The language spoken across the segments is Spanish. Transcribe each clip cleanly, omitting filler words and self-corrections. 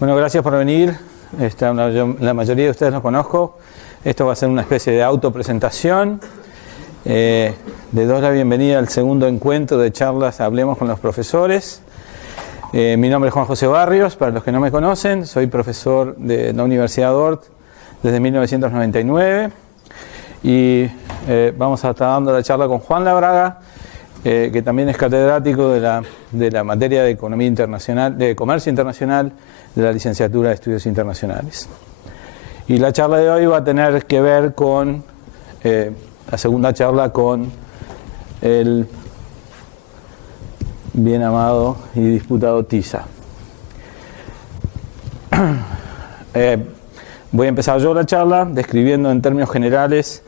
Bueno, gracias por venir. La mayoría de ustedes los conozco. Esto va a ser una especie de autopresentación. Les doy la bienvenida al segundo encuentro de charlas Hablemos con los profesores. Mi nombre es Juan José Barrios, para los que no me conocen. Soy profesor de la Universidad Ort desde 1999. Y vamos a estar dando la charla con Juan Labraga, que también es catedrático de la materia de Economía Internacional, de Comercio Internacional, de la Licenciatura de Estudios Internacionales. Y la charla de hoy va a tener que ver con, la segunda charla con el bien amado y disputado TISA. Voy a empezar yo la charla describiendo en términos generales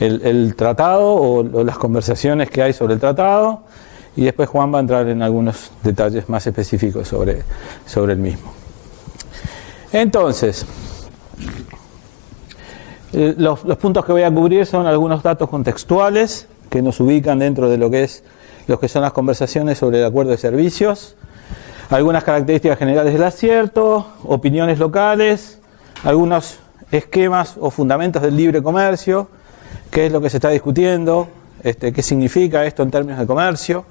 el tratado o las conversaciones que hay sobre el tratado, y después Juan va a entrar en algunos detalles más específicos sobre el mismo. Entonces, los puntos que voy a cubrir son algunos datos contextuales que nos ubican dentro de lo que son las conversaciones sobre el acuerdo de servicios, algunas características generales del acierto, opiniones locales, algunos esquemas o fundamentos del libre comercio, qué es lo que se está discutiendo, qué significa esto en términos de comercio,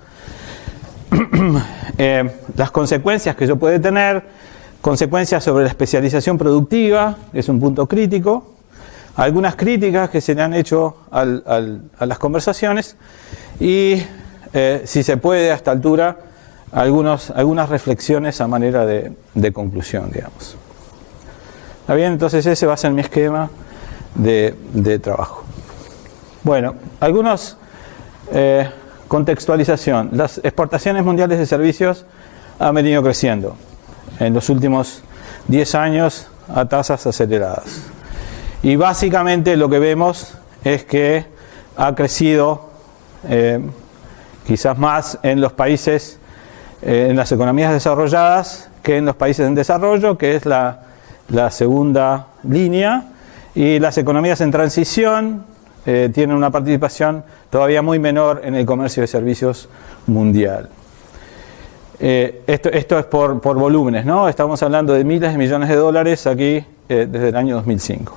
las consecuencias que ello puede tener, consecuencias sobre la especialización productiva, que es un punto crítico, algunas críticas que se le han hecho a las conversaciones y, si se puede a esta altura, algunas reflexiones a manera de conclusión, digamos. ¿Está bien? Entonces ese va a ser mi esquema de trabajo. Bueno, contextualización. Las exportaciones mundiales de servicios han venido creciendo en los últimos 10 años a tasas aceleradas. Y básicamente lo que vemos es que ha crecido quizás más en los países, en las economías desarrolladas que en los países en desarrollo, que es la segunda línea, y las economías en transición tienen una participación todavía muy menor en el comercio de servicios mundial. Esto es por volúmenes, ¿no? Estamos hablando de miles de millones de dólares aquí desde el año 2005.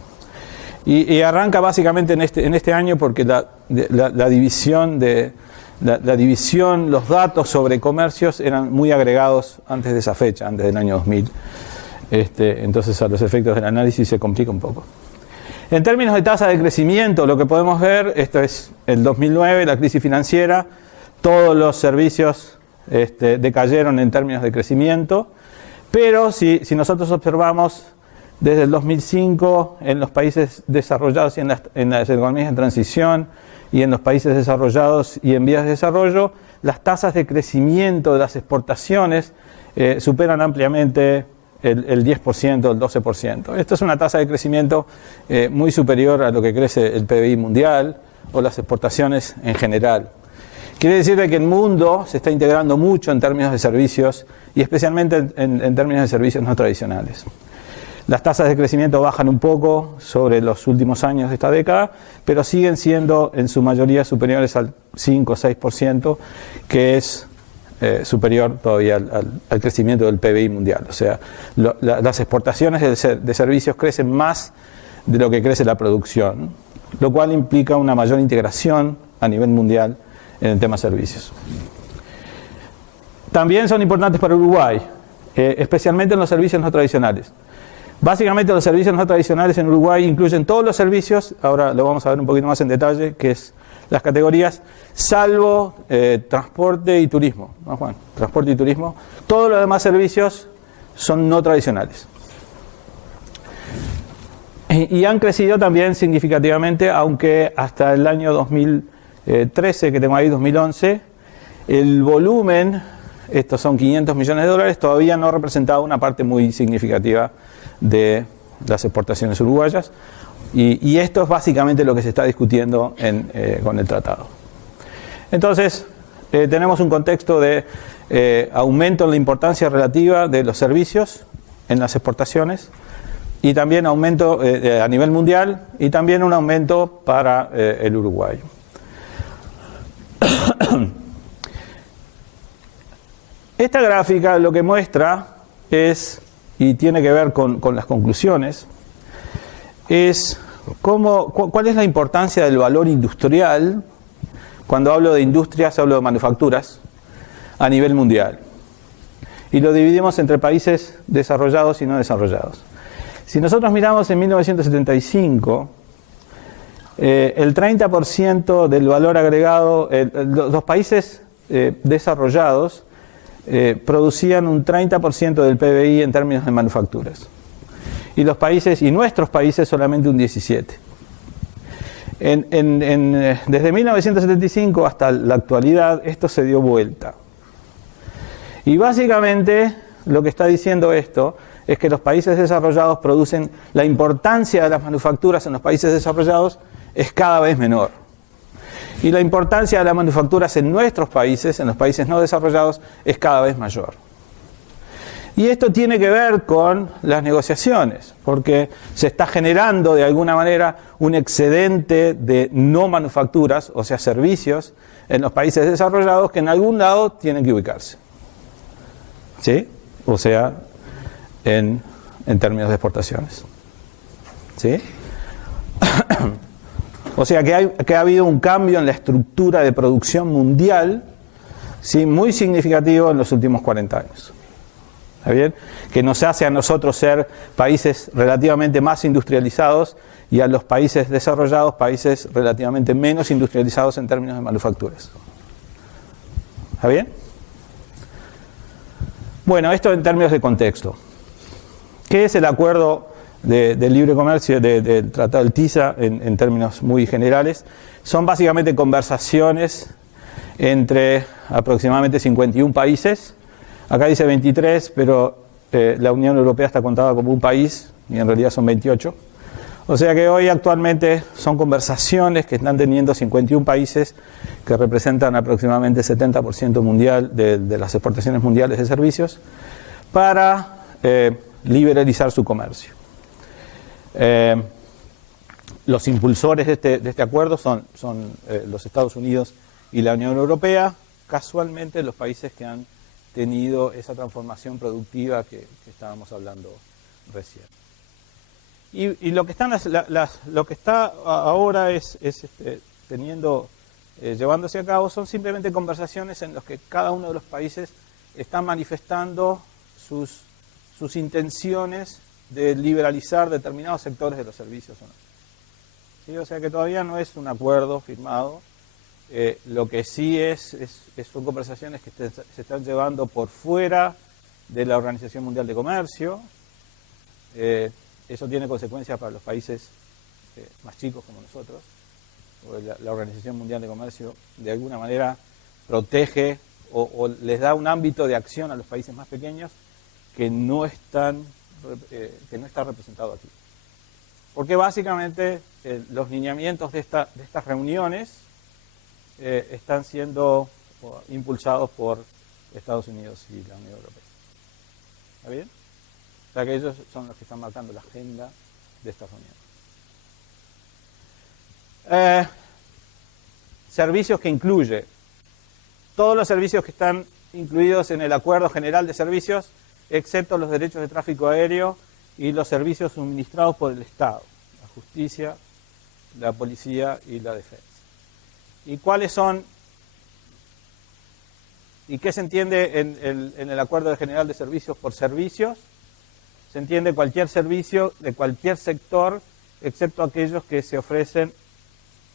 Y arranca básicamente en este año porque la división, los datos sobre comercios eran muy agregados antes de esa fecha, antes del año 2000. Entonces a los efectos del análisis se complica un poco. En términos de tasa de crecimiento, lo que podemos ver, esto es el 2009, la crisis financiera, todos los servicios decayeron en términos de crecimiento, pero si nosotros observamos desde el 2005 en los países desarrollados y en las economías en transición y en los países desarrollados y en vías de desarrollo, las tasas de crecimiento de las exportaciones superan ampliamente el 10%, el 12%. Esto es una tasa de crecimiento muy superior a lo que crece el PBI mundial o las exportaciones en general. Quiere decir que el mundo se está integrando mucho en términos de servicios y especialmente en términos de servicios no tradicionales. Las tasas de crecimiento bajan un poco sobre los últimos años de esta década, pero siguen siendo en su mayoría superiores al 5 o 6%, que es superior todavía al crecimiento del PBI mundial. O sea, las exportaciones de servicios crecen más de lo que crece la producción, lo cual implica una mayor integración a nivel mundial en el tema servicios. También son importantes para Uruguay, especialmente en los servicios no tradicionales. Básicamente los servicios no tradicionales en Uruguay incluyen todos los servicios, ahora lo vamos a ver un poquito más en detalle, que es las categorías, salvo transporte y turismo, ¿no, Juan? Transporte y turismo. Todos los demás servicios son no tradicionales. Y han crecido también significativamente, aunque hasta el año 2013, que tengo ahí, 2011, el volumen, estos son 500 millones de dólares, todavía no representaba una parte muy significativa de las exportaciones uruguayas. Y esto es básicamente lo que se está discutiendo con el tratado. Entonces, tenemos un contexto de aumento en la importancia relativa de los servicios en las exportaciones y también aumento a nivel mundial y también un aumento para el Uruguay. Esta gráfica lo que muestra es y tiene que ver con las conclusiones, es cuál es la importancia del valor industrial. Cuando hablo de industrias, hablo de manufacturas a nivel mundial. Y lo dividimos entre países desarrollados y no desarrollados. Si nosotros miramos en 1975, el 30% del valor agregado, los países desarrollados producían un 30% del PBI en términos de manufacturas. Y nuestros países solamente un 17%. Desde 1975 hasta la actualidad, esto se dio vuelta. Y básicamente lo que está diciendo esto es que los países desarrollados producen, la importancia de las manufacturas en los países desarrollados es cada vez menor. Y la importancia de las manufacturas en nuestros países, en los países no desarrollados, es cada vez mayor. Y esto tiene que ver con las negociaciones, porque se está generando de alguna manera un excedente de no manufacturas, o sea, servicios, en los países desarrollados que en algún lado tienen que ubicarse. ¿Sí? O sea, en términos de exportaciones. ¿Sí? O sea que ha habido un cambio en la estructura de producción mundial, ¿sí?, muy significativo en los últimos 40 años. ¿Está bien? Que nos hace a nosotros ser países relativamente más industrializados y a los países desarrollados países relativamente menos industrializados en términos de manufacturas. ¿Está bien? Bueno, esto en términos de contexto. ¿Qué es el acuerdo de libre comercio del Tratado del TISA en términos muy generales? Son básicamente conversaciones entre aproximadamente 51 países. Acá dice 23, pero la Unión Europea está contada como un país y en realidad son 28. O sea que hoy actualmente son conversaciones que están teniendo 51 países que representan aproximadamente 70% mundial de las exportaciones mundiales de servicios para liberalizar su comercio. Los impulsores de este acuerdo son los Estados Unidos y la Unión Europea, casualmente los países que han tenido esa transformación productiva que estábamos hablando recién. Y lo que está ahora es llevándose a cabo son simplemente conversaciones en las que cada uno de los países está manifestando sus intenciones de liberalizar determinados sectores de los servicios. ¿Sí? O sea que todavía no es un acuerdo firmado. Lo que sí son conversaciones que se están llevando por fuera de la Organización Mundial de Comercio. Eso tiene consecuencias para los países más chicos como nosotros. La Organización Mundial de Comercio de alguna manera protege o les da un ámbito de acción a los países más pequeños que no está representado aquí. Porque básicamente los lineamientos de estas reuniones están siendo impulsados por Estados Unidos y la Unión Europea. ¿Está bien? O sea que ellos son los que están marcando la agenda de esta reunión. Servicios que incluye. Todos los servicios que están incluidos en el Acuerdo General de Servicios, excepto los derechos de tráfico aéreo y los servicios suministrados por el Estado, la justicia, la policía y la defensa. ¿Y cuáles son? ¿Y qué se entiende en el Acuerdo General de Servicios por servicios? Se entiende cualquier servicio de cualquier sector, excepto aquellos que se ofrecen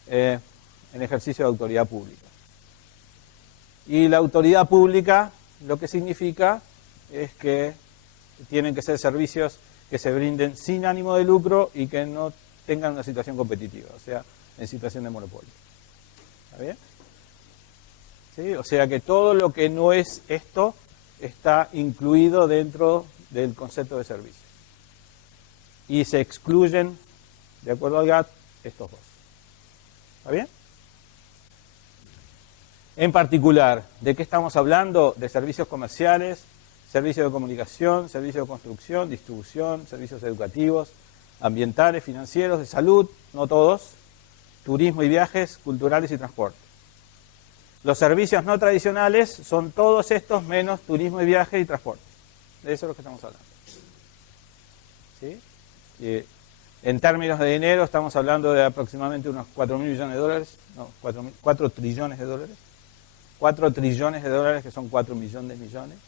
en ejercicio de autoridad pública. Y la autoridad pública lo que significa es que tienen que ser servicios que se brinden sin ánimo de lucro y que no tengan una situación competitiva, o sea, en situación de monopolio. ¿Está bien? ¿Sí? O sea que todo lo que no es esto está incluido dentro del concepto de servicio. Y se excluyen, de acuerdo al GATT, estos dos. ¿Está bien? En particular, ¿de qué estamos hablando? De servicios comerciales, servicios de comunicación, servicios de construcción, distribución, servicios educativos, ambientales, financieros, de salud, no todos, turismo y viajes, culturales y transporte. Los servicios no tradicionales son todos estos menos turismo y viaje y transporte. De eso es lo que estamos hablando. ¿sí? En términos de dinero estamos hablando de aproximadamente unos 4.000 millones de dólares, no, 4 trillones de dólares. 4 trillones de dólares, que son 4 millones de millones.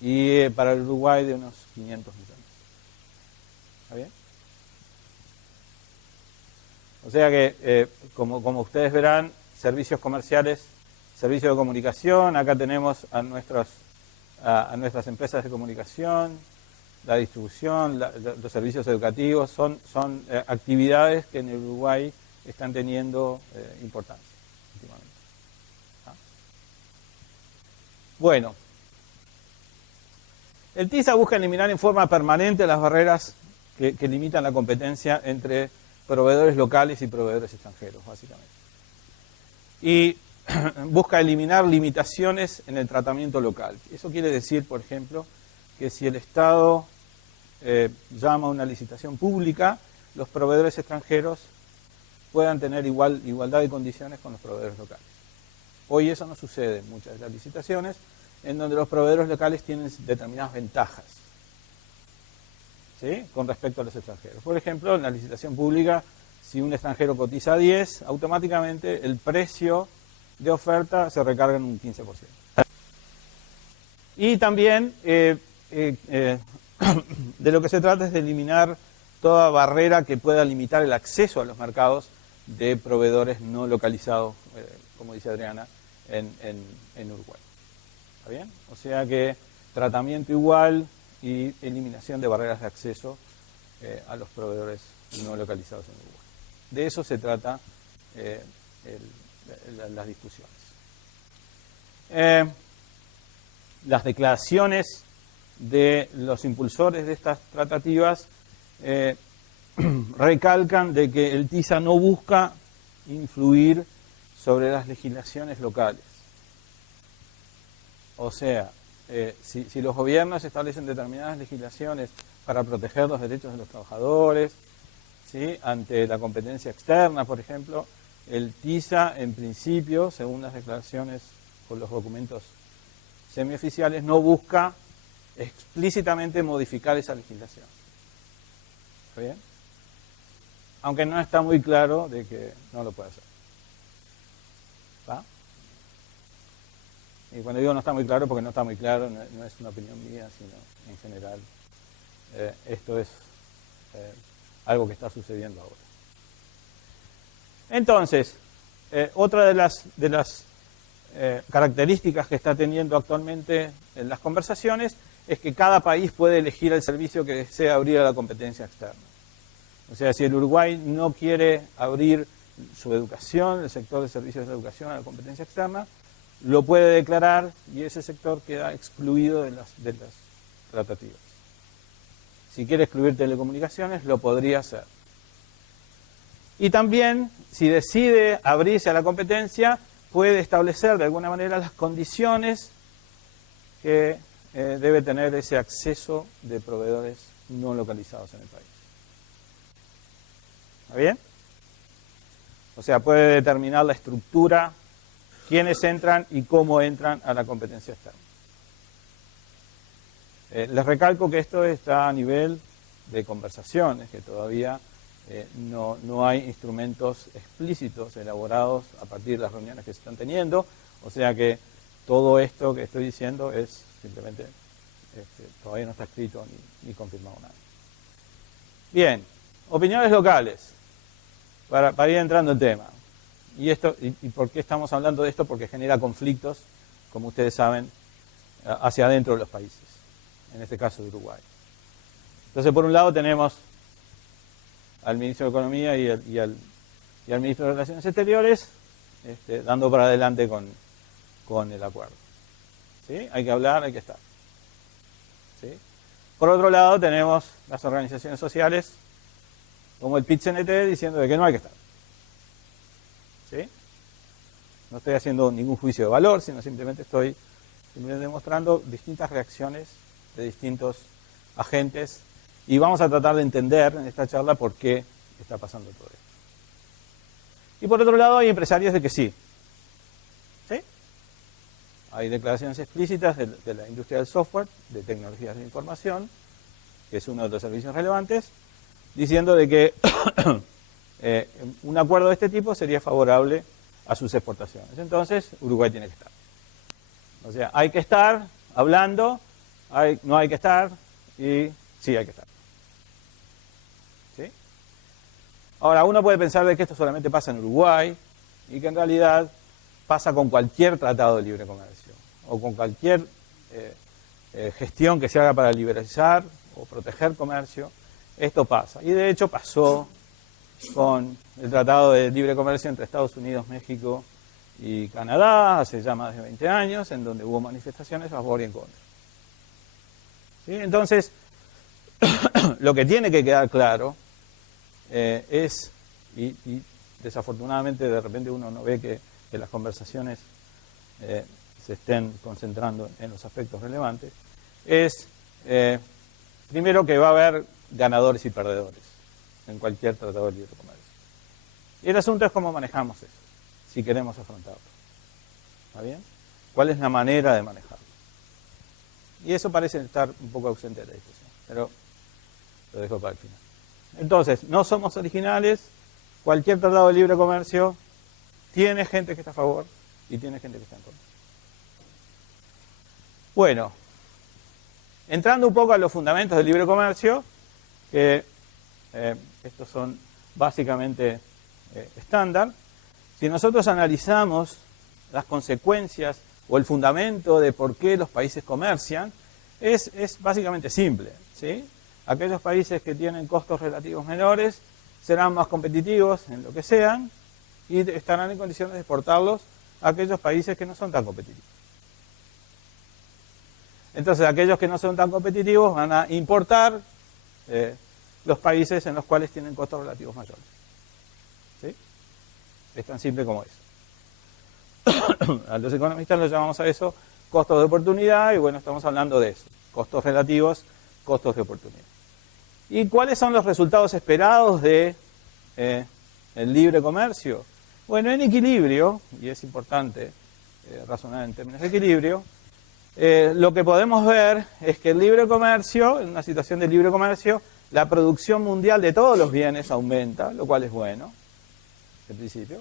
Y para el Uruguay de unos 500 millones. ¿Está bien? O sea que, como ustedes verán, servicios comerciales, servicios de comunicación, acá tenemos a nuestras empresas de comunicación, la distribución, los servicios educativos, son actividades que en el Uruguay están teniendo importancia últimamente. ¿Ah? Bueno, el TISA busca eliminar en forma permanente las barreras que limitan la competencia entre proveedores locales y proveedores extranjeros, básicamente. Y busca eliminar limitaciones en el tratamiento local. Eso quiere decir, por ejemplo, que si el Estado llama a una licitación pública, los proveedores extranjeros puedan tener igualdad de condiciones con los proveedores locales. Hoy eso no sucede en muchas de las licitaciones, en donde los proveedores locales tienen determinadas ventajas, ¿sí?, con respecto a los extranjeros. Por ejemplo, en la licitación pública, si un extranjero cotiza 10, automáticamente el precio de oferta se recarga en un 15%. Y también de lo que se trata es de eliminar toda barrera que pueda limitar el acceso a los mercados de proveedores no localizados, como dice Adriana, en Uruguay. ¿Está bien? O sea que tratamiento igual y eliminación de barreras de acceso a los proveedores no localizados en Uruguay. De eso se trata las discusiones. Las declaraciones de los impulsores de estas tratativas recalcan de que el TISA no busca influir sobre las legislaciones locales. O sea, si los gobiernos establecen determinadas legislaciones para proteger los derechos de los trabajadores, ¿sí?, ante la competencia externa, por ejemplo, el TISA, en principio, según las declaraciones o los documentos semioficiales, no busca explícitamente modificar esa legislación. ¿Está bien? Aunque no está muy claro de que no lo puede hacer. ¿Va? Y cuando digo no está muy claro, porque no está muy claro, no es una opinión mía, sino en general. Esto es algo que está sucediendo ahora. Entonces, otra de las características que está teniendo actualmente en las conversaciones es que cada país puede elegir el servicio que desea abrir a la competencia externa. O sea, si el Uruguay no quiere abrir su educación, el sector de servicios de educación a la competencia externa, lo puede declarar y ese sector queda excluido de las tratativas. Si quiere excluir telecomunicaciones, lo podría hacer. Y también, si decide abrirse a la competencia, puede establecer de alguna manera las condiciones que debe tener ese acceso de proveedores no localizados en el país. ¿Está bien? O sea, puede determinar la estructura, quiénes entran y cómo entran a la competencia externa. Les recalco que esto está a nivel de conversaciones, que todavía no hay instrumentos explícitos elaborados a partir de las reuniones que se están teniendo, o sea que todo esto que estoy diciendo es simplemente, todavía no está escrito ni confirmado nada. Bien, opiniones locales, para ir entrando en tema. ¿Y por qué estamos hablando de esto? Porque genera conflictos, como ustedes saben, hacia adentro de los países, en este caso de Uruguay. Entonces, por un lado tenemos al ministro de Economía y al ministro de Relaciones Exteriores dando para adelante con el acuerdo. ¿Sí? Hay que hablar, hay que estar. ¿Sí? Por otro lado tenemos las organizaciones sociales, como el PIT-CNT, diciendo de que no hay que estar. ¿Sí? No estoy haciendo ningún juicio de valor, sino simplemente estoy demostrando distintas reacciones de distintos agentes y vamos a tratar de entender en esta charla por qué está pasando todo esto. Y por otro lado hay empresarios de que sí. ¿Sí? Hay declaraciones explícitas de la industria del software, de tecnologías de información, que es uno de los servicios relevantes, diciendo de que un acuerdo de este tipo sería favorable a sus exportaciones. Entonces, Uruguay tiene que estar. O sea, hay que estar hablando, no hay que estar y sí hay que estar. ¿Sí? Ahora, uno puede pensar de que esto solamente pasa en Uruguay y que en realidad pasa con cualquier tratado de libre comercio o con cualquier gestión que se haga para liberalizar o proteger comercio. Esto pasa. Y de hecho pasó con el Tratado de Libre Comercio entre Estados Unidos, México y Canadá hace ya más de 20 años, en donde hubo manifestaciones a favor y en contra. ¿Sí? Entonces, lo que tiene que quedar claro es, y desafortunadamente de repente uno no ve que las conversaciones se estén concentrando en los aspectos relevantes, es primero que va a haber ganadores y perdedores en cualquier tratado de libre comercio. Y el asunto es cómo manejamos eso, si queremos afrontarlo. ¿Está bien? ¿Cuál es la manera de manejarlo? Y eso parece estar un poco ausente de la discusión, pero lo dejo para el final. Entonces, no somos originales, cualquier tratado de libre comercio tiene gente que está a favor y tiene gente que está en contra. Bueno, entrando un poco a los fundamentos del libre comercio, que estos son básicamente estándar. Si nosotros analizamos las consecuencias o el fundamento de por qué los países comercian, es básicamente simple, ¿sí? Aquellos países que tienen costos relativos menores serán más competitivos en lo que sean y estarán en condiciones de exportarlos a aquellos países que no son tan competitivos. Entonces, aquellos que no son tan competitivos van a importar los países en los cuales tienen costos relativos mayores. ¿Sí? Es tan simple como eso. A los economistas los llamamos a eso costos de oportunidad y bueno, estamos hablando de eso. Costos relativos, costos de oportunidad. ¿Y cuáles son los resultados esperados de el libre comercio? Bueno, en equilibrio, y es importante razonar en términos de equilibrio, lo que podemos ver es que el libre comercio, en una situación de libre comercio, la producción mundial de todos los bienes aumenta, lo cual es bueno, en principio.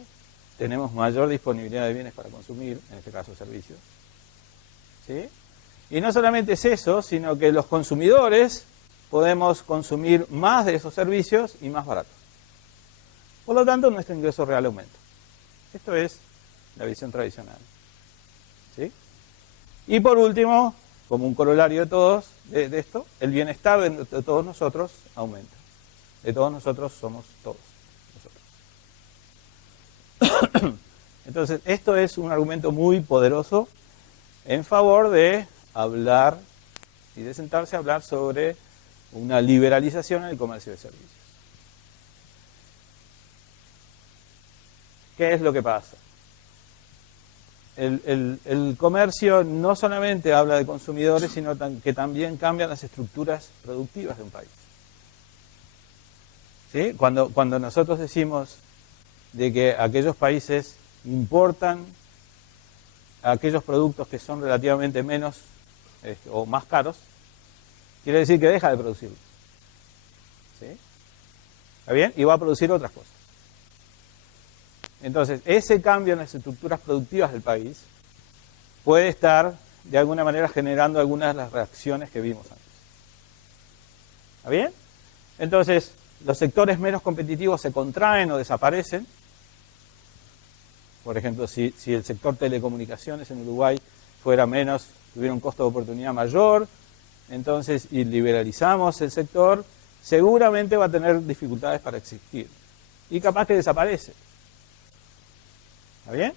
Tenemos mayor disponibilidad de bienes para consumir, en este caso servicios. ¿Sí? Y no solamente es eso, sino que los consumidores podemos consumir más de esos servicios y más baratos. Por lo tanto, nuestro ingreso real aumenta. Esto es la visión tradicional. ¿Sí? Y por último, como un corolario de esto, el bienestar de todos nosotros aumenta. De todos nosotros somos todos nosotros. Entonces, esto es un argumento muy poderoso en favor de hablar y de sentarse a hablar sobre una liberalización en el comercio de servicios. ¿Qué es lo que pasa? El comercio no solamente habla de consumidores, sino que también cambia las estructuras productivas de un país. ¿Sí? Cuando nosotros decimos de que aquellos países importan aquellos productos que son relativamente menos o más caros, quiere decir que deja de producirlos. ¿Sí? ¿Está bien? Y va a producir otras cosas. Entonces, ese cambio en las estructuras productivas del país puede estar, de alguna manera, generando algunas de las reacciones que vimos antes. ¿Está bien? Entonces, los sectores menos competitivos se contraen o desaparecen. Por ejemplo, si el sector telecomunicaciones en Uruguay fuera menos, tuviera un costo de oportunidad mayor, entonces, y liberalizamos el sector, seguramente va a tener dificultades para existir. Y capaz que desaparece. ¿Está bien?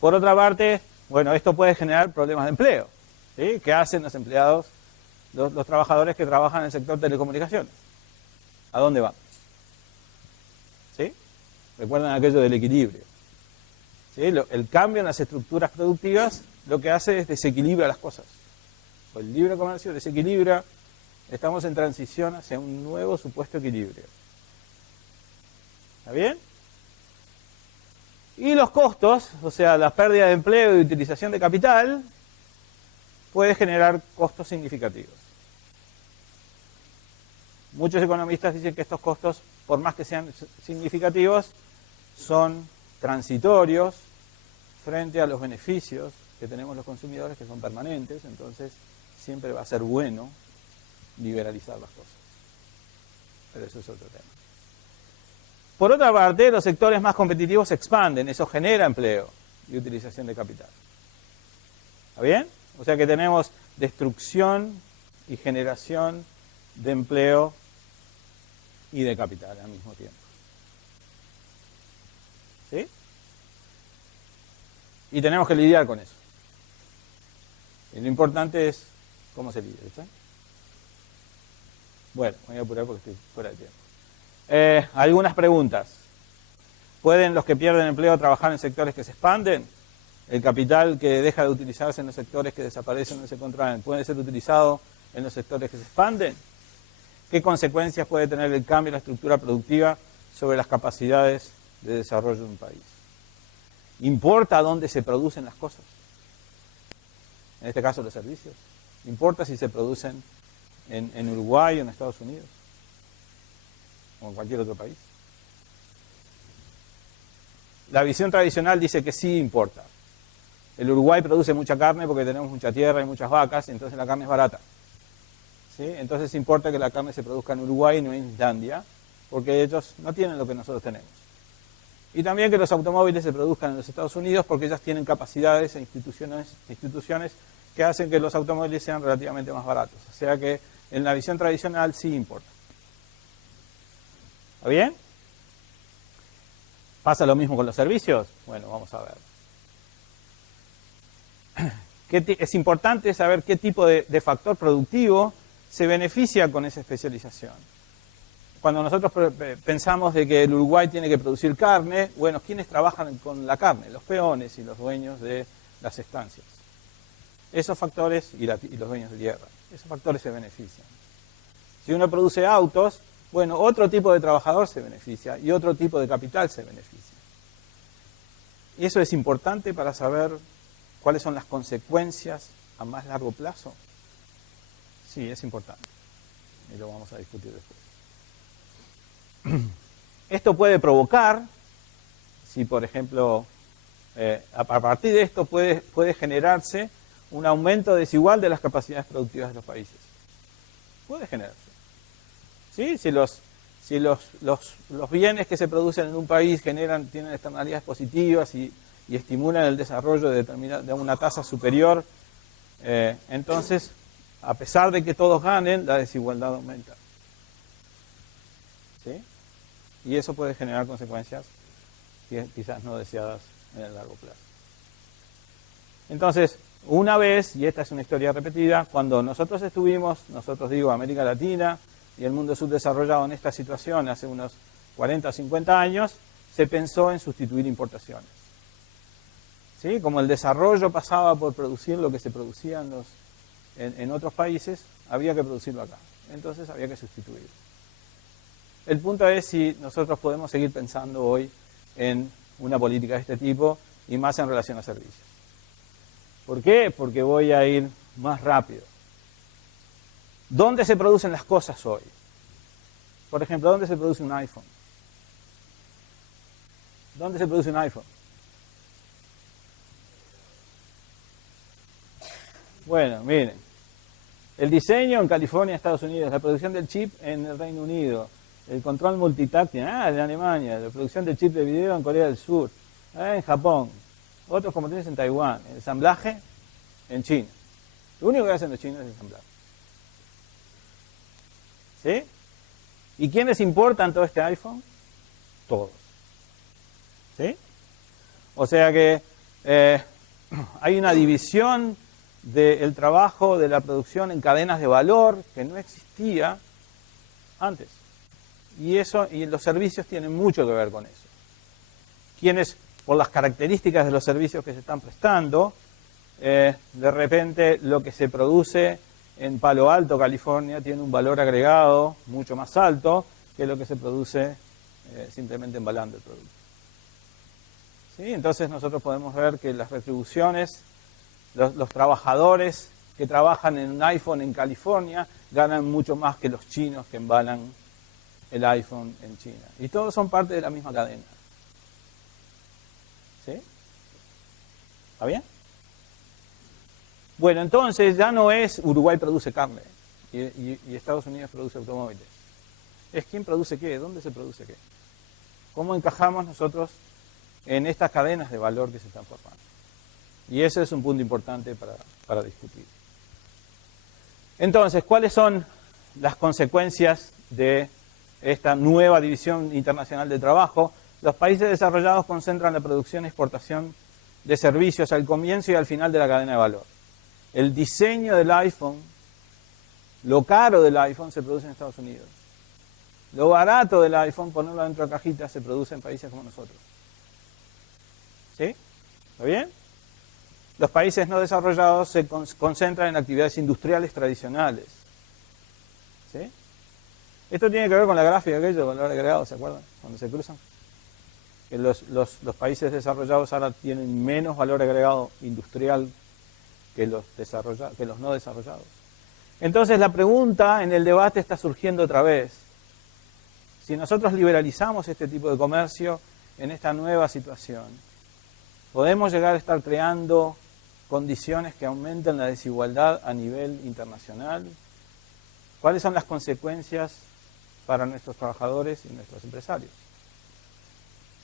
Por otra parte, bueno, esto puede generar problemas de empleo. ¿Sí? ¿Qué hacen los empleados, los trabajadores que trabajan en el sector telecomunicaciones? ¿A dónde van? ¿Sí? Recuerdan aquello del equilibrio. ¿Sí? El cambio en las estructuras productivas lo que hace es desequilibra las cosas. El libre comercio desequilibra, estamos en transición hacia un nuevo supuesto equilibrio. ¿Está bien? Y los costos, o sea, la pérdida de empleo y utilización de capital, puede generar costos significativos. muchos economistas dicen que estos costos, por más que sean significativos, son transitorios frente a los beneficios que tenemos los consumidores, que son permanentes. Entonces siempre va a ser bueno liberalizar las cosas. Pero eso es otro tema. Por otra parte, los sectores más competitivos se expanden, eso genera empleo y utilización de capital. ¿Está bien? O sea que tenemos destrucción y generación de empleo y de capital al mismo tiempo. ¿Sí? Y tenemos que lidiar con eso. Y lo importante es cómo se lidia. ¿Sí? Bueno, me voy a apurar porque estoy fuera de tiempo. Algunas preguntas. ¿Pueden los que pierden empleo trabajar en sectores que se expanden? ¿El capital que deja de utilizarse en los sectores que desaparecen o se contraen puede ser utilizado en los sectores que se expanden? ¿Qué consecuencias puede tener el cambio en la estructura productiva sobre las capacidades de desarrollo de un país? ¿Importa dónde se producen las cosas? En este caso los servicios. ¿Importa si se producen en Uruguay o en Estados Unidos? O en cualquier otro país. La visión tradicional dice que sí importa. El Uruguay produce mucha carne porque tenemos mucha tierra y muchas vacas, entonces la carne es barata. ¿Sí? Entonces importa que la carne se produzca en Uruguay y no en Islandia, porque ellos no tienen lo que nosotros tenemos. Y también que los automóviles se produzcan en los Estados Unidos porque ellas tienen capacidades e instituciones que hacen que los automóviles sean relativamente más baratos. O sea que en la visión tradicional sí importa. ¿Está bien? ¿Pasa lo mismo con los servicios? Bueno, vamos a ver. Es importante saber qué tipo de factor productivo se beneficia con esa especialización. Cuando nosotros pensamos de que el Uruguay tiene que producir carne, bueno, ¿quiénes trabajan con la carne? Los peones y los dueños de las estancias. Esos factores, y los dueños de tierra, esos factores se benefician. Si uno produce autos, bueno, otro tipo de trabajador se beneficia y otro tipo de capital se beneficia. Y eso es importante para saber cuáles son las consecuencias a más largo plazo. Sí, es importante. Y lo vamos a discutir después. Esto puede provocar, si por ejemplo, a partir de esto puede generarse un aumento desigual de las capacidades productivas de los países. Puede generarse. ¿Sí? Si los bienes que se producen en un país tienen externalidades positivas y estimulan el desarrollo de una tasa superior, entonces, a pesar de que todos ganen, la desigualdad aumenta. ¿Sí? Y eso puede generar consecuencias quizás no deseadas en el largo plazo. Entonces, una vez, y esta es una historia repetida, cuando nosotros digo América Latina y el mundo subdesarrollado en esta situación hace unos 40 o 50 años, se pensó en sustituir importaciones. ¿Sí? Como el desarrollo pasaba por producir lo que se producía en otros países, había que producirlo acá. Entonces había que sustituirlo. El punto es si nosotros podemos seguir pensando hoy en una política de este tipo y más en relación a servicios. ¿Por qué? Porque voy a ir más rápido. ¿Dónde se producen las cosas hoy? Por ejemplo, ¿dónde se produce un iPhone? ¿Dónde se produce un iPhone? Bueno, miren. El diseño en California, Estados Unidos, la producción del chip en el Reino Unido, el control multitáctil en Alemania, la producción del chip de video en Corea del Sur, en Japón, otros como tienes en Taiwán, el ensamblaje en China. Lo único que hacen los chinos es ensamblar. ¿Sí? ¿Y quiénes importan todo este iPhone? Todos. ¿Sí? O sea que hay una división del trabajo, de la producción en cadenas de valor que no existía antes. Y los servicios tienen mucho que ver con eso. Quienes, por las características de los servicios que se están prestando, de repente lo que se produce en Palo Alto, California, tiene un valor agregado mucho más alto que lo que se produce simplemente embalando el producto. ¿Sí? Entonces nosotros podemos ver que las retribuciones, los trabajadores que trabajan en un iPhone en California ganan mucho más que los chinos que embalan el iPhone en China. Y todos son parte de la misma cadena. ¿Sí? ¿Está bien? Bueno, entonces ya no es Uruguay produce carne y Estados Unidos produce automóviles. Es quién produce qué, dónde se produce qué. ¿Cómo encajamos nosotros en estas cadenas de valor que se están formando? Y ese es un punto importante para discutir. Entonces, ¿cuáles son las consecuencias de esta nueva división internacional de trabajo? Los países desarrollados concentran la producción y exportación de servicios al comienzo y al final de la cadena de valor. El diseño del iPhone, lo caro del iPhone se produce en Estados Unidos. Lo barato del iPhone, ponerlo dentro de cajitas, se produce en países como nosotros. ¿Sí? ¿Está bien? Los países no desarrollados se concentran en actividades industriales tradicionales. ¿Sí? Esto tiene que ver con la gráfica aquello, valor agregado, ¿se acuerdan? Cuando se cruzan. Que los países desarrollados ahora tienen menos valor agregado industrial que los no desarrollados. Entonces la pregunta en el debate está surgiendo otra vez. Si nosotros liberalizamos este tipo de comercio en esta nueva situación, ¿podemos llegar a estar creando condiciones que aumenten la desigualdad a nivel internacional? ¿Cuáles son las consecuencias para nuestros trabajadores y nuestros empresarios?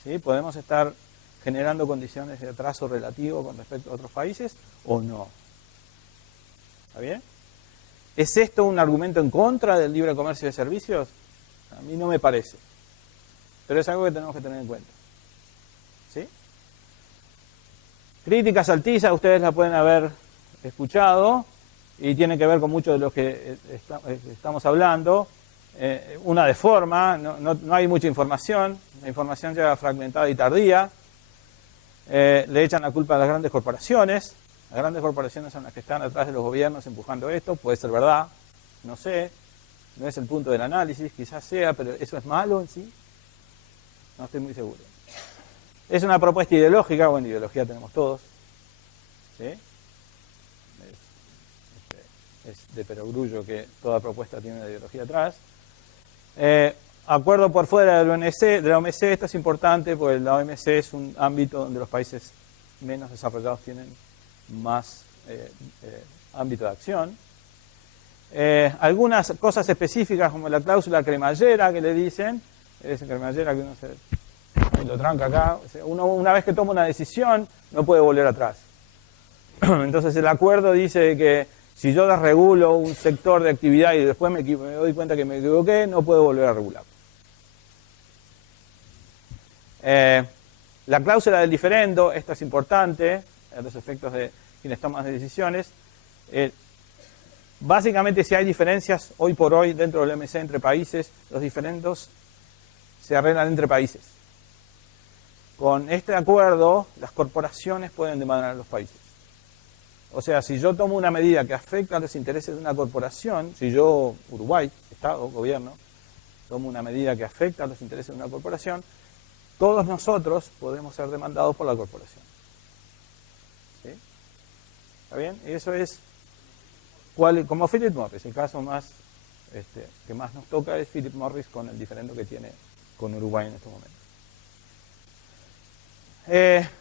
¿Sí? ¿Podemos estar generando condiciones de atraso relativo con respecto a otros países o no? ¿Está bien? ¿Es esto un argumento en contra del libre comercio de servicios? A mí no me parece. Pero es algo que tenemos que tener en cuenta. ¿Sí? Críticas altizas, ustedes la pueden haber escuchado y tienen que ver con mucho de lo que estamos hablando. Una de forma, no hay mucha información, la información llega fragmentada y tardía. Le echan la culpa a las grandes corporaciones. Las grandes corporaciones son las que están atrás de los gobiernos empujando esto. Puede ser verdad, no sé. No es el punto del análisis, quizás sea, pero ¿eso es malo en sí? No estoy muy seguro. Es una propuesta ideológica, bueno, ideología tenemos todos. ¿Sí? Es de perogrullo que toda propuesta tiene una ideología atrás. Acuerdo por fuera de la OMC, esto es importante porque la OMC es un ámbito donde los países menos desarrollados tienen más ámbito de acción. Algunas cosas específicas como la cláusula cremallera que le dicen, esa cremallera que uno lo tranca acá, uno una vez que toma una decisión no puede volver atrás. Entonces el acuerdo dice que si yo desregulo un sector de actividad y después me doy cuenta que me equivoqué, no puedo volver a regular. La cláusula del diferendo, esta es importante, a los efectos de quienes toman decisiones. Básicamente, si hay diferencias hoy por hoy dentro del OMC entre países, los diferendos se arreglan entre países. Con este acuerdo, las corporaciones pueden demandar a los países. O sea, si yo tomo una medida que afecta a los intereses de una corporación, si yo, Uruguay, Estado, gobierno, tomo una medida que afecta a los intereses de una corporación, todos nosotros podemos ser demandados por la corporación. ¿Sí? ¿Está bien? Y eso es, como Philip Morris, el caso más que más nos toca es Philip Morris con el diferendo que tiene con Uruguay en este momento.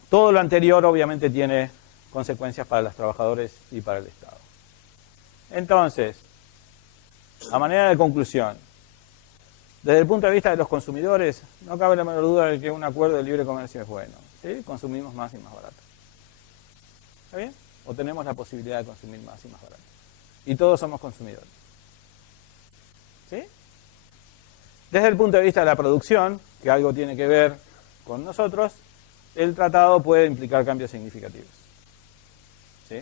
Todo lo anterior obviamente tiene consecuencias para los trabajadores y para el Estado. Entonces, a manera de conclusión, desde el punto de vista de los consumidores, no cabe la menor duda de que un acuerdo de libre comercio es bueno. ¿Sí? Consumimos más y más barato. ¿Está bien? O tenemos la posibilidad de consumir más y más barato. Y todos somos consumidores. ¿Sí? Desde el punto de vista de la producción, que algo tiene que ver con nosotros, el tratado puede implicar cambios significativos. ¿Sí?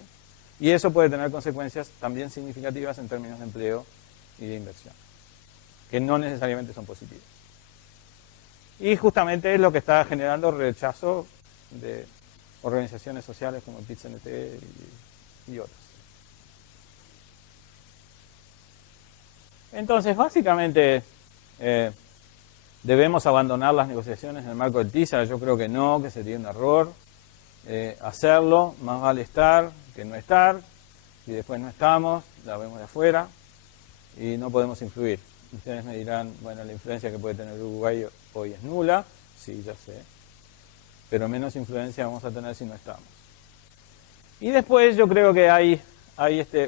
Y eso puede tener consecuencias también significativas en términos de empleo y de inversión, que no necesariamente son positivas. Y justamente es lo que está generando rechazo de organizaciones sociales como el PIT-CNT y otras. Entonces, básicamente, ¿debemos abandonar las negociaciones en el marco del TISA? Yo creo que no, que sería un error hacerlo. Más vale estar que no estar. Si después no estamos, la vemos de afuera. y no podemos influir. Ustedes me dirán, bueno, la influencia que puede tener Uruguay hoy es nula, sí, ya sé, pero menos influencia vamos a tener si no estamos. Y después yo creo que hay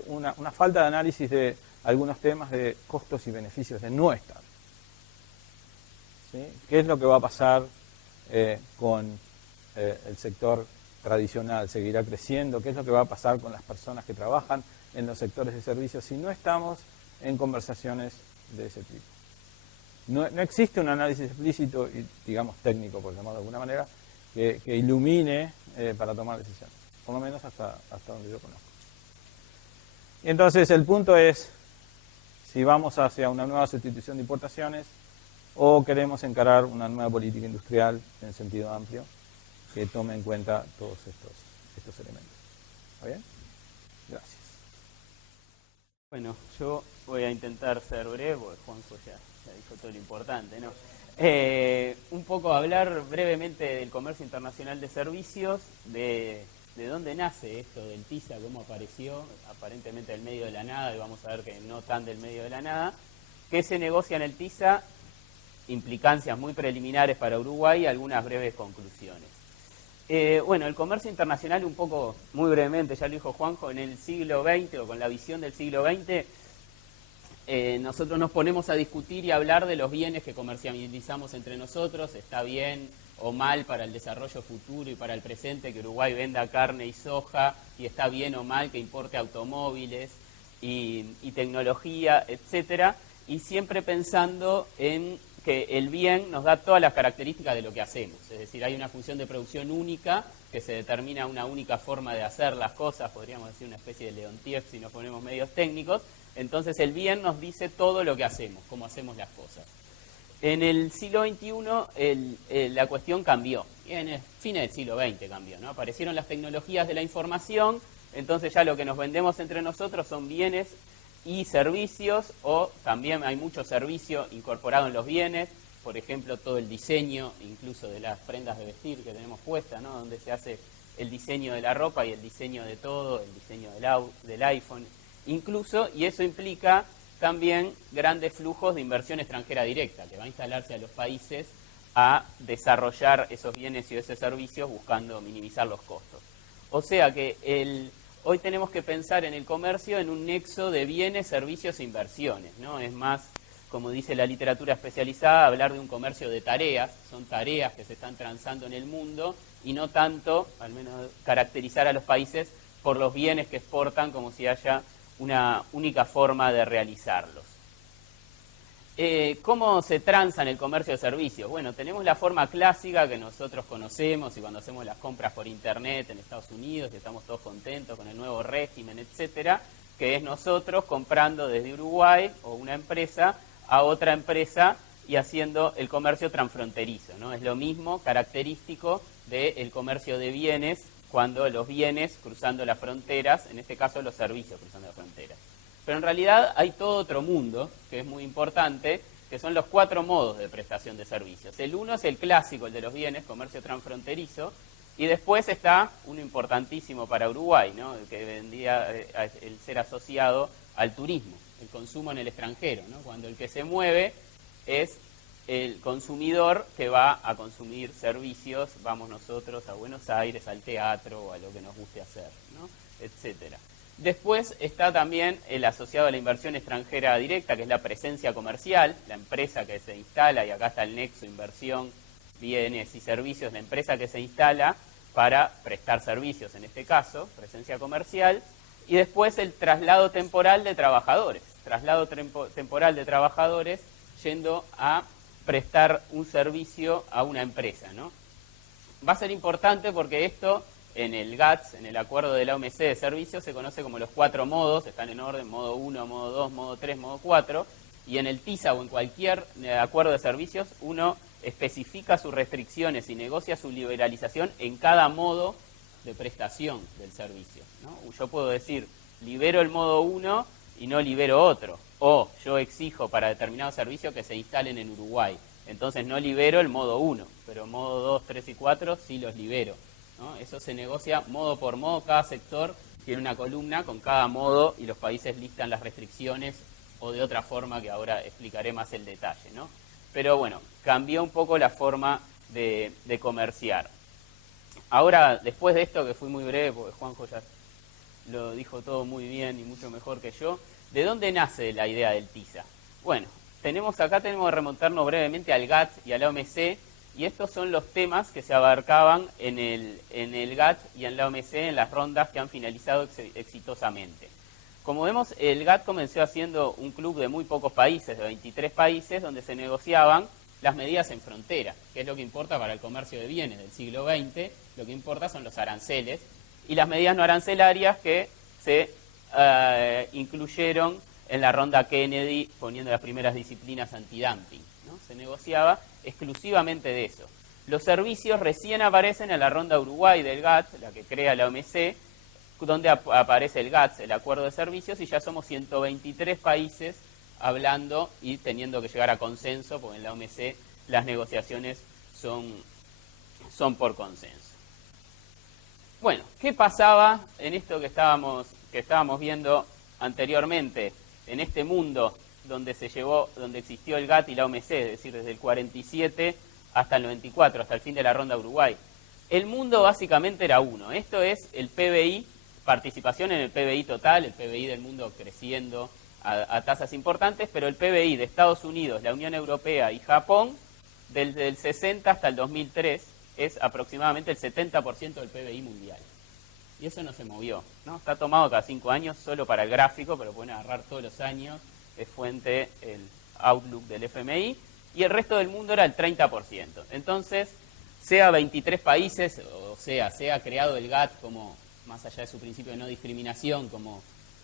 una falta de análisis de algunos temas de costos y beneficios de no estar. ¿Sí? ¿Qué es lo que va a pasar con el sector tradicional? ¿Seguirá creciendo? ¿Qué es lo que va a pasar con las personas que trabajan en los sectores de servicios si no estamos en conversaciones de ese tipo? No existe un análisis explícito y, digamos, técnico, por llamarlo de alguna manera, que ilumine para tomar decisiones, por lo menos hasta donde yo conozco. Y entonces el punto es si vamos hacia una nueva sustitución de importaciones o queremos encarar una nueva política industrial en sentido amplio que tome en cuenta todos estos elementos. ¿Está bien? Gracias. Bueno, yo voy a intentar ser breve, porque Juanjo ya dijo todo lo importante, ¿no? Un poco hablar brevemente del comercio internacional de servicios, de dónde nace esto del TISA, cómo apareció, aparentemente del medio de la nada, y vamos a ver que no tan del medio de la nada. ¿Qué se negocia en el TISA? Implicancias muy preliminares para Uruguay y algunas breves conclusiones. Bueno, el comercio internacional, un poco, muy brevemente, ya lo dijo Juanjo, en el siglo XX o con la visión del siglo XX, nosotros nos ponemos a discutir y a hablar de los bienes que comercializamos entre nosotros. Está bien o mal para el desarrollo futuro y para el presente que Uruguay venda carne y soja, y está bien o mal que importe automóviles y tecnología, etcétera, y siempre pensando en que el bien nos da todas las características de lo que hacemos. Es decir, hay una función de producción única que se determina una única forma de hacer las cosas, podríamos decir una especie de Leontief si nos ponemos medios técnicos. Entonces el bien nos dice todo lo que hacemos, cómo hacemos las cosas. En el siglo XXI la cuestión cambió, y en el fines del siglo XX cambió, ¿no? Aparecieron las tecnologías de la información, entonces ya lo que nos vendemos entre nosotros son bienes y servicios, o también hay mucho servicio incorporado en los bienes, por ejemplo, todo el diseño, incluso de las prendas de vestir que tenemos puestas, ¿no? Donde se hace el diseño de la ropa y el diseño de todo, el diseño del iPhone, incluso, y eso implica también grandes flujos de inversión extranjera directa, que va a instalarse a los países a desarrollar esos bienes y esos servicios buscando minimizar los costos. O sea que hoy tenemos que pensar en el comercio en un nexo de bienes, servicios e inversiones, ¿no? Es más, como dice la literatura especializada, hablar de un comercio de tareas, son tareas que se están transando en el mundo, y no tanto, al menos caracterizar a los países por los bienes que exportan como si haya una única forma de realizarlos. ¿Cómo se transa en el comercio de servicios? Bueno, tenemos la forma clásica que nosotros conocemos y cuando hacemos las compras por internet en Estados Unidos y estamos todos contentos con el nuevo régimen, etcétera, que es nosotros comprando desde Uruguay o una empresa a otra empresa y haciendo el comercio transfronterizo, ¿no? Es lo mismo característico del comercio de bienes, cuando los bienes cruzando las fronteras, en este caso los servicios cruzando las fronteras. Pero en realidad hay todo otro mundo, que es muy importante, que son los 4 modos de prestación de servicios. El uno es el clásico, el de los bienes, comercio transfronterizo, y después está uno importantísimo para Uruguay, ¿no? El que vendría el ser asociado al turismo, el consumo en el extranjero, ¿no? Cuando el que se mueve es el consumidor que va a consumir servicios, vamos nosotros a Buenos Aires, al teatro o a lo que nos guste hacer, ¿no? Etcétera. Después está también el asociado a la inversión extranjera directa, que es la presencia comercial, la empresa que se instala, y acá está el nexo, inversión, bienes y servicios, la empresa que se instala para prestar servicios, en este caso, presencia comercial, y después el traslado temporal de trabajadores, temporal de trabajadores yendo a prestar un servicio a una empresa, ¿no? Va a ser importante porque esto en el GATS, en el acuerdo de la OMC de servicios, se conoce como los 4 modos, están en orden, modo 1, modo 2, modo 3, modo 4, y en el TISA o en cualquier acuerdo de servicios uno especifica sus restricciones y negocia su liberalización en cada modo de prestación del servicio, ¿no? Yo puedo decir, libero el modo 1 y no libero otro, o yo exijo para determinado servicio que se instalen en Uruguay, entonces no libero el modo 1, pero modo 2, 3 y 4 sí los libero, ¿no? Eso se negocia modo por modo, cada sector tiene una columna con cada modo y los países listan las restricciones o de otra forma que ahora explicaré más el detalle, ¿no? Pero bueno, cambió un poco la forma de comerciar. Ahora, después de esto, que fui muy breve, porque Juanjo ya lo dijo todo muy bien y mucho mejor que yo, ¿de dónde nace la idea del TISA? Bueno, tenemos que remontarnos brevemente al GATT y a la OMC, y estos son los temas que se abarcaban en el GATT y en la OMC en las rondas que han finalizado exitosamente. Como vemos, el GATT comenzó siendo un club de muy pocos países, de 23 países, donde se negociaban las medidas en frontera, que es lo que importa para el comercio de bienes del siglo XX. Lo que importa son los aranceles y las medidas no arancelarias que se incluyeron en la ronda Kennedy, poniendo las primeras disciplinas antidumping, ¿no? Se negociaba exclusivamente de eso. Los servicios recién aparecen en la ronda Uruguay del GATT, la que crea la OMC, donde aparece el GATT, el Acuerdo de Servicios, y ya somos 123 países hablando y teniendo que llegar a consenso, porque en la OMC las negociaciones son por consenso. Bueno, ¿qué pasaba en esto que estábamos viendo anteriormente, en este mundo donde existió el GATT y la OMC, es decir, desde el 47 hasta el 94, hasta el fin de la ronda Uruguay? El mundo básicamente era uno. Esto es el PBI, participación en el PBI total, el PBI del mundo creciendo a tasas importantes, pero el PBI de Estados Unidos, la Unión Europea y Japón, desde el 60 hasta el 2003, es aproximadamente el 70% del PBI mundial. Y eso no se movió, ¿no? Está tomado cada 5 años solo para el gráfico, pero pueden agarrar todos los años, es fuente el Outlook del FMI, y el resto del mundo era el 30%. Entonces, sea 23 países, o sea creado el GATT como, más allá de su principio de no discriminación, como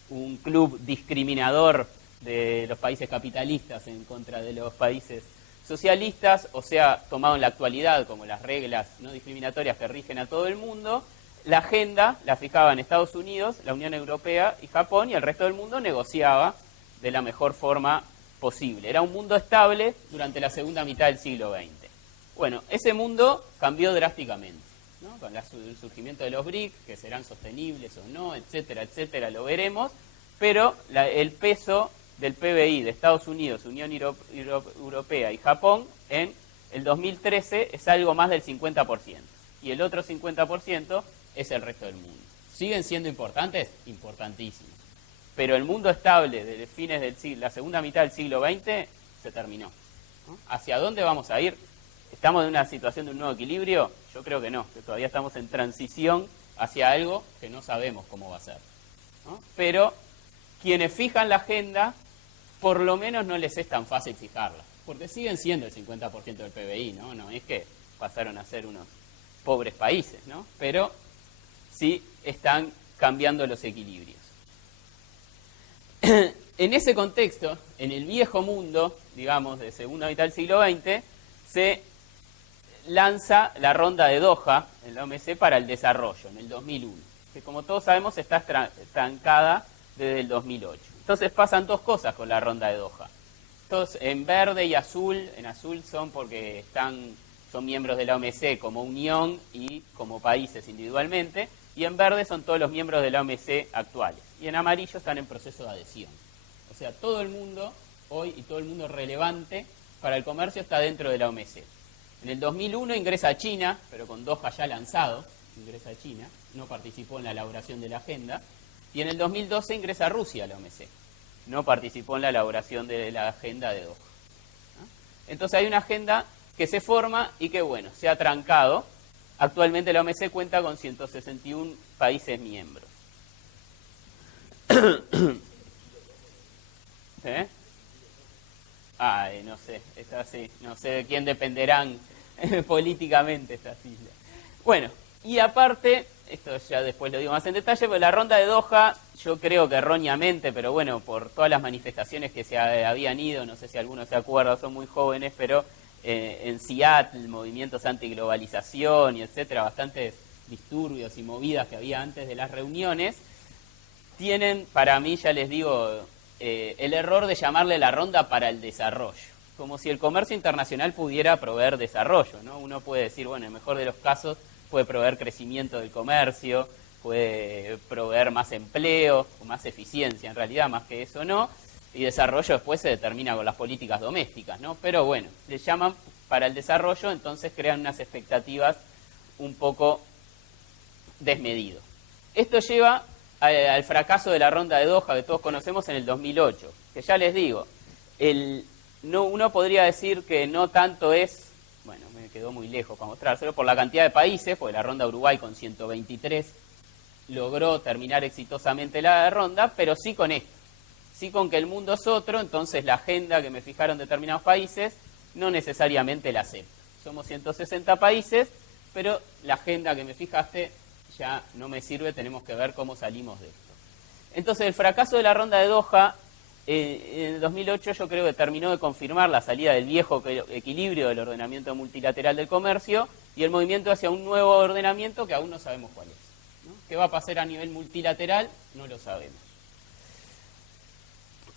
un club discriminador de los países capitalistas en contra de los países socialistas, o sea tomado en la actualidad como las reglas no discriminatorias que rigen a todo el mundo, la agenda la fijaban Estados Unidos, la Unión Europea y Japón, y el resto del mundo negociaba de la mejor forma posible. Era un mundo estable durante la segunda mitad del siglo XX. Bueno, ese mundo cambió drásticamente, ¿no? Con el surgimiento de los BRIC, que serán sostenibles o no, etcétera, etcétera, lo veremos, pero el peso del PBI de Estados Unidos, Unión Europea y Japón en el 2013 es algo más del 50%, y el otro 50% es el resto del mundo. ¿Siguen siendo importantes? Importantísimos. Pero el mundo estable desde fines del siglo, la segunda mitad del siglo XX se terminó, ¿no? ¿Hacia dónde vamos a ir? ¿Estamos en una situación de un nuevo equilibrio? Yo creo que no, que todavía estamos en transición hacia algo que no sabemos cómo va a ser, ¿no? Pero quienes fijan la agenda, por lo menos no les es tan fácil fijarla, porque siguen siendo el 50% del PBI, ¿no? No es que pasaron a ser unos pobres países, ¿no? Pero sí están cambiando los equilibrios. En ese contexto, en el viejo mundo, digamos, de segunda mitad del siglo XX, se lanza la ronda de Doha en la OMC para el desarrollo, en el 2001, que como todos sabemos está estancada desde el 2008. Entonces pasan dos cosas con la ronda de Doha. Todos en verde y azul, en azul son porque son miembros de la OMC como unión y como países individualmente, y en verde son todos los miembros de la OMC actuales, y en amarillo están en proceso de adhesión. O sea, todo el mundo hoy y todo el mundo relevante para el comercio está dentro de la OMC. En el 2001 ingresa China, pero con Doha ya lanzado, ingresa China, no participó en la elaboración de la agenda, y en el 2012 ingresa Rusia a la OMC, no participó en la elaboración de la agenda de Doha, ¿no? Entonces hay una agenda que se forma y que, bueno, se ha trancado. Actualmente la OMC cuenta con 161 países miembros. ¿Eh? Ay, no sé, no sé de quién dependerán políticamente estas islas. Bueno, y aparte, esto ya después lo digo más en detalle, pero la ronda de Doha, yo creo que erróneamente, pero bueno, por todas las manifestaciones que se habían ido, no sé si algunos se acuerdan, son muy jóvenes, pero en Seattle, movimientos antiglobalización y etcétera, bastantes disturbios y movidas que había antes de las reuniones, tienen, para mí, ya les digo, el error de llamarle la ronda para el desarrollo, como si el comercio internacional pudiera proveer desarrollo, ¿no? Uno puede decir, bueno, en el mejor de los casos puede proveer crecimiento del comercio, puede proveer más empleo, o más eficiencia, en realidad más que eso no, Y desarrollo después se determina con las políticas domésticas, ¿no? Pero bueno, le llaman para el desarrollo, entonces crean unas expectativas un poco desmedido. Esto lleva al fracaso de la ronda de Doha que todos conocemos en el 2008, que ya les digo, uno podría decir que no tanto es, bueno, me quedó muy lejos para mostrárselo, por la cantidad de países, porque la ronda de Uruguay con 123 logró terminar exitosamente la ronda, pero sí con esto, sí con que el mundo es otro, entonces la agenda que me fijaron determinados países no necesariamente la acepta. Somos 160 países, pero la agenda que me fijaste ya no me sirve, tenemos que ver cómo salimos de esto. Entonces el fracaso de la ronda de Doha en el 2008 yo creo que terminó de confirmar la salida del viejo equilibrio del ordenamiento multilateral del comercio y el movimiento hacia un nuevo ordenamiento que aún no sabemos cuál es, ¿no? ¿Qué va a pasar a nivel multilateral? No lo sabemos.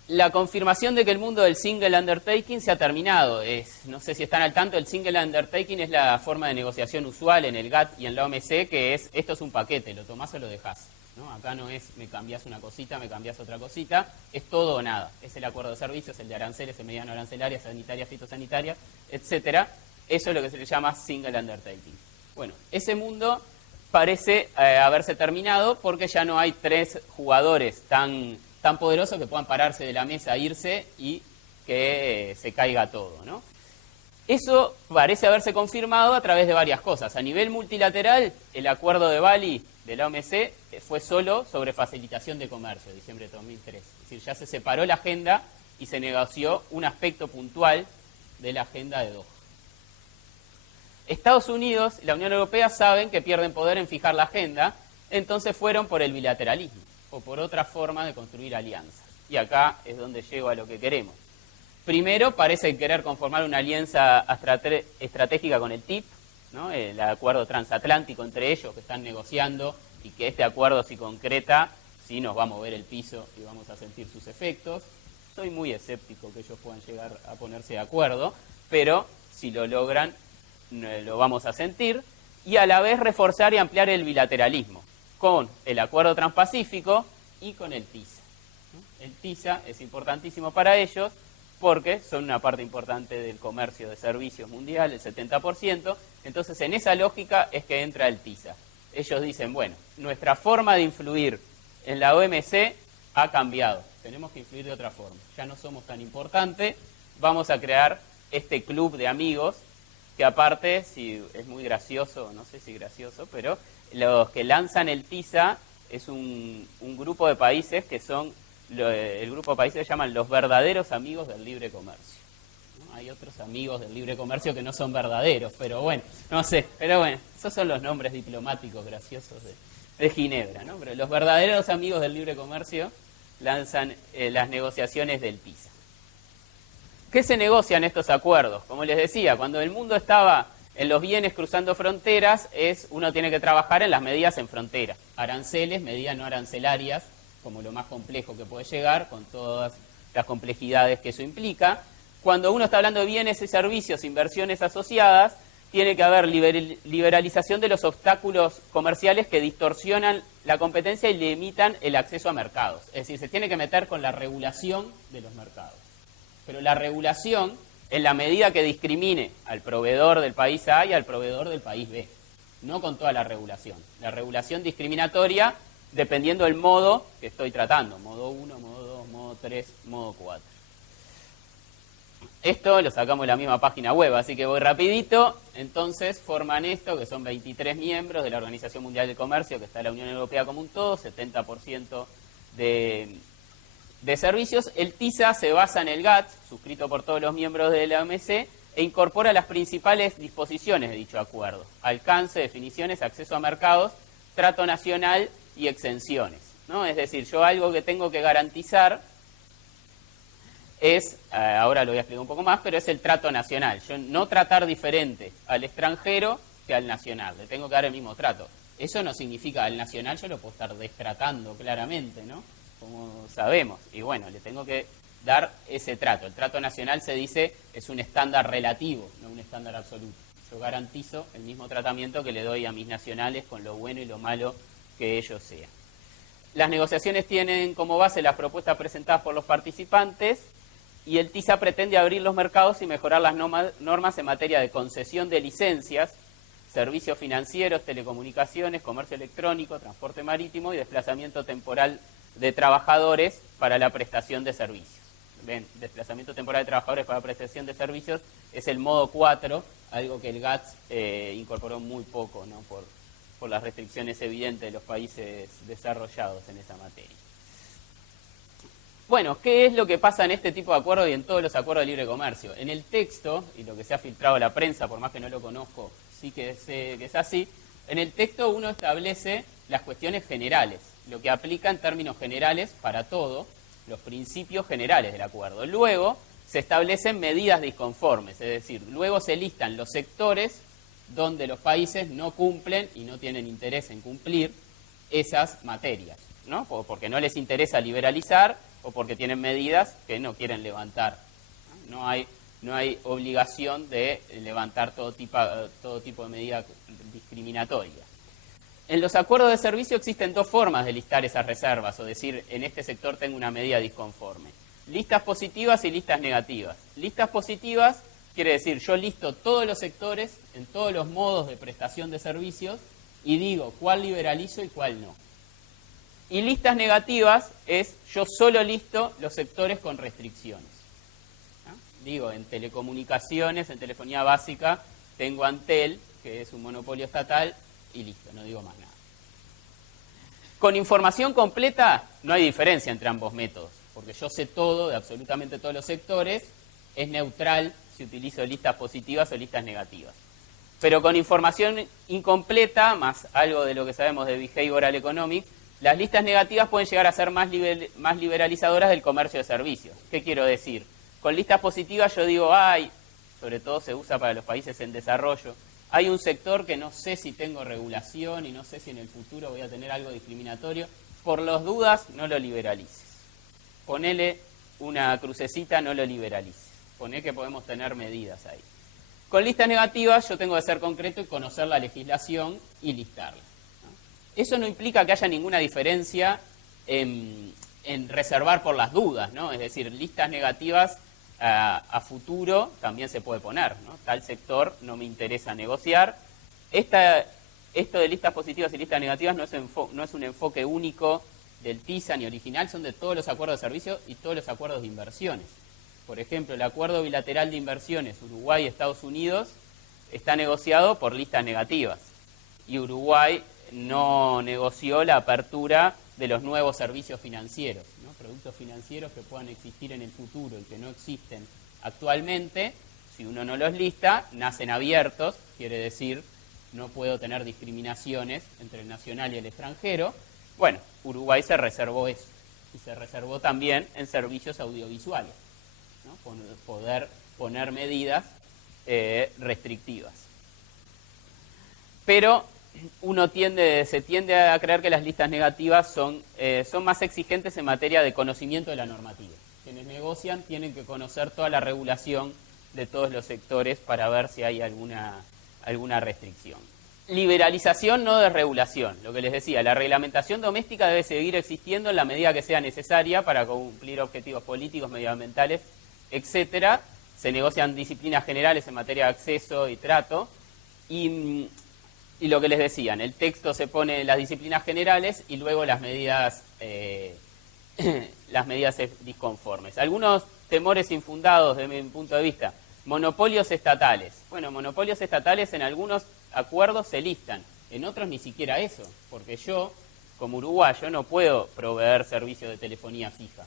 La confirmación de que el mundo del single undertaking se ha terminado. No sé si están al tanto, el single undertaking es la forma de negociación usual en el GATT y en la OMC, que es, esto es un paquete, lo tomás o lo dejás, ¿no? Acá no es me cambiás una cosita, me cambiás otra cosita, es todo o nada. Es el acuerdo de servicios, el de aranceles, el mediano arancelaria, sanitaria, fitosanitaria, etcétera. Eso es lo que se le llama single undertaking. Bueno, ese mundo parece haberse terminado porque ya no hay tres jugadores tan poderosos que puedan pararse de la mesa, irse y que se caiga todo, ¿no? Eso parece haberse confirmado a través de varias cosas. A nivel multilateral, el acuerdo de Bali de la OMC fue solo sobre facilitación de comercio, diciembre de 2003. Es decir, ya se separó la agenda y se negoció un aspecto puntual de la agenda de Doha. Estados Unidos y la Unión Europea saben que pierden poder en fijar la agenda, entonces fueron por el bilateralismo o por otra forma de construir alianzas. Y acá es donde llego a lo que queremos. Primero, parece querer conformar una alianza estratégica con el TIP, ¿no? El acuerdo transatlántico entre ellos que están negociando y que este acuerdo, si concreta, sí nos va a mover el piso y vamos a sentir sus efectos. Soy muy escéptico que ellos puedan llegar a ponerse de acuerdo, pero si lo logran, lo vamos a sentir. Y a la vez reforzar y ampliar el bilateralismo con el Acuerdo Transpacífico y con el TISA. El TISA es importantísimo para ellos porque son una parte importante del comercio de servicios mundial, el 70%. Entonces, en esa lógica es que entra el TISA. Ellos dicen, bueno, nuestra forma de influir en la OMC ha cambiado. Tenemos que influir de otra forma. Ya no somos tan importantes. Vamos a crear este club de amigos que aparte, si es muy gracioso, no sé si gracioso, pero los que lanzan el TISA es un grupo de países que son, el grupo de países se llaman los verdaderos amigos del libre comercio, ¿no? Hay otros amigos del libre comercio que no son verdaderos, pero bueno, no sé, pero bueno, esos son los nombres diplomáticos graciosos de Ginebra, ¿no? Pero los verdaderos amigos del libre comercio lanzan las negociaciones del TISA. ¿Qué se negocian estos acuerdos? Como les decía, cuando el mundo estaba en los bienes cruzando fronteras, uno tiene que trabajar en las medidas en frontera. Aranceles, medidas no arancelarias, como lo más complejo que puede llegar, con todas las complejidades que eso implica. Cuando uno está hablando de bienes y servicios, inversiones asociadas, tiene que haber liberalización de los obstáculos comerciales que distorsionan la competencia y limitan el acceso a mercados. Es decir, se tiene que meter con la regulación de los mercados. Pero la regulación en la medida que discrimine al proveedor del país A y al proveedor del país B, no con toda la regulación. La regulación discriminatoria dependiendo del modo que estoy tratando, modo 1, modo 2, modo 3, modo 4. Esto lo sacamos de la misma página web, así que voy rapidito. Entonces forman esto, que son 23 miembros de la Organización Mundial del Comercio, que está la Unión Europea como un todo, 70% de servicios. El TISA se basa en el GATT, suscrito por todos los miembros de la OMC, e incorpora las principales disposiciones de dicho acuerdo: alcance, definiciones, acceso a mercados, trato nacional y exenciones, ¿no? Es decir, yo algo que tengo que garantizar es, ahora lo voy a explicar un poco más, pero es el trato nacional. Yo no tratar diferente al extranjero que al nacional, le tengo que dar el mismo trato. Eso no significa al nacional, yo lo puedo estar destratando claramente, ¿no? Como sabemos, y bueno, le tengo que dar ese trato. El trato nacional se dice es un estándar relativo, no un estándar absoluto. Yo garantizo el mismo tratamiento que le doy a mis nacionales con lo bueno y lo malo que ellos sean. Las negociaciones tienen como base las propuestas presentadas por los participantes y el TISA pretende abrir los mercados y mejorar las normas en materia de concesión de licencias, servicios financieros, telecomunicaciones, comercio electrónico, transporte marítimo y desplazamiento temporal de trabajadores para la prestación de servicios. Ven, desplazamiento temporal de trabajadores para la prestación de servicios es el modo 4, algo que el GATS incorporó muy poco, ¿no? por las restricciones evidentes de los países desarrollados en esa materia. Bueno, ¿qué es lo que pasa en este tipo de acuerdos y en todos los acuerdos de libre comercio? En el texto, y lo que se ha filtrado a la prensa, por más que no lo conozco, sí que sé que es así, en el texto uno establece las cuestiones generales, lo que aplica en términos generales para todo, los principios generales del acuerdo. Luego se establecen medidas disconformes, es decir, luego se listan los sectores donde los países no cumplen y no tienen interés en cumplir esas materias, ¿no? Porque no les interesa liberalizar o porque tienen medidas que no quieren levantar. No hay obligación de levantar todo tipo de medida discriminatoria. En los acuerdos de servicio existen dos formas de listar esas reservas, o decir, en este sector tengo una medida disconforme. Listas positivas y listas negativas. Listas positivas quiere decir, yo listo todos los sectores en todos los modos de prestación de servicios y digo cuál liberalizo y cuál no. Y listas negativas es, yo solo listo los sectores con restricciones. ¿No? Digo, en telecomunicaciones, en telefonía básica, tengo Antel, que es un monopolio estatal, y listo, no digo más nada. Con información completa no hay diferencia entre ambos métodos, porque yo sé todo de absolutamente todos los sectores, es neutral si utilizo listas positivas o listas negativas. Pero con información incompleta, más algo de lo que sabemos de Behavioral Economics, las listas negativas pueden llegar a ser más liberalizadoras del comercio de servicios. ¿Qué quiero decir? Con listas positivas yo digo, sobre todo se usa para los países en desarrollo, hay un sector que no sé si tengo regulación y no sé si en el futuro voy a tener algo discriminatorio. Por las dudas, no lo liberalices. Ponele una crucecita, no lo liberalices. Poné que podemos tener medidas ahí. Con listas negativas yo tengo que ser concreto y conocer la legislación y listarla. Eso no implica que haya ninguna diferencia en reservar por las dudas, ¿no? Es decir, listas negativas a futuro también se puede poner, ¿no? Tal sector no me interesa negociar. Esto de listas positivas y listas negativas no es un enfoque único del TISA ni original, son de todos los acuerdos de servicio y todos los acuerdos de inversiones. Por ejemplo, el acuerdo bilateral de inversiones Uruguay y Estados Unidos está negociado por listas negativas y Uruguay no negoció la apertura de los nuevos servicios financieros, ¿no? Productos financieros que puedan existir en el futuro y que no existen actualmente. Si uno no los lista, nacen abiertos, quiere decir no puedo tener discriminaciones entre el nacional y el extranjero. Bueno, Uruguay se reservó eso y se reservó también en servicios audiovisuales, ¿no? Poder poner medidas restrictivas. Pero se tiende a creer que las listas negativas son más exigentes en materia de conocimiento de la normativa. Quienes negocian tienen que conocer toda la regulación de todos los sectores para ver si hay alguna restricción. Liberalización, no desregulación. Lo que les decía, la reglamentación doméstica debe seguir existiendo en la medida que sea necesaria para cumplir objetivos políticos, medioambientales, etcétera. Se negocian disciplinas generales en materia de acceso y trato. Y lo que les decía, en el texto se ponen las disciplinas generales y luego las medidas disconformes. Algunos temores infundados desde mi punto de vista. Monopolios estatales. Bueno, monopolios estatales en algunos acuerdos se listan, en otros ni siquiera eso, porque yo, como uruguayo, no puedo proveer servicios de telefonía fija.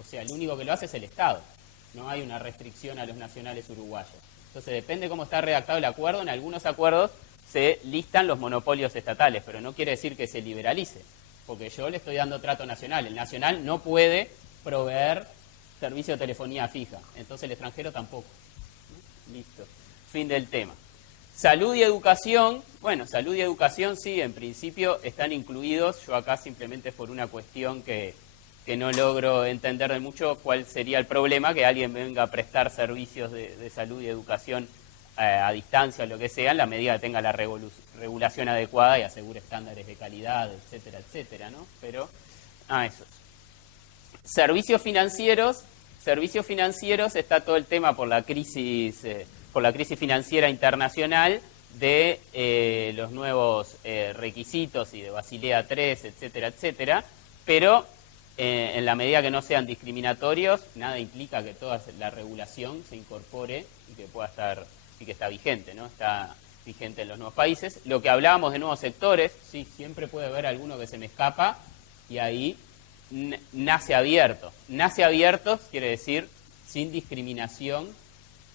O sea, el único que lo hace es el Estado. No hay una restricción a los nacionales uruguayos. Entonces, depende cómo está redactado el acuerdo. En algunos acuerdos se listan los monopolios estatales, pero no quiere decir que se liberalice, porque yo le estoy dando trato nacional. El nacional no puede proveer servicio de telefonía fija, entonces el extranjero tampoco. Listo, fin del tema. Salud y educación, bueno, salud y educación sí, en principio están incluidos. Yo acá simplemente por una cuestión que no logro entender de mucho cuál sería el problema, que alguien venga a prestar servicios de salud y educación a distancia o lo que sea, en la medida que tenga la regulación adecuada y asegure estándares de calidad, etcétera, etcétera, ¿no? Pero, eso. Servicios financieros está todo el tema por la crisis financiera internacional de los nuevos requisitos y de Basilea III, etcétera, etcétera, pero en la medida que no sean discriminatorios, nada implica que toda la regulación se incorpore y que pueda estar, y que está vigente, ¿no? Está vigente en los nuevos países. Lo que hablábamos de nuevos sectores, sí, siempre puede haber alguno que se me escapa, y ahí nace abierto. Nace abierto quiere decir sin discriminación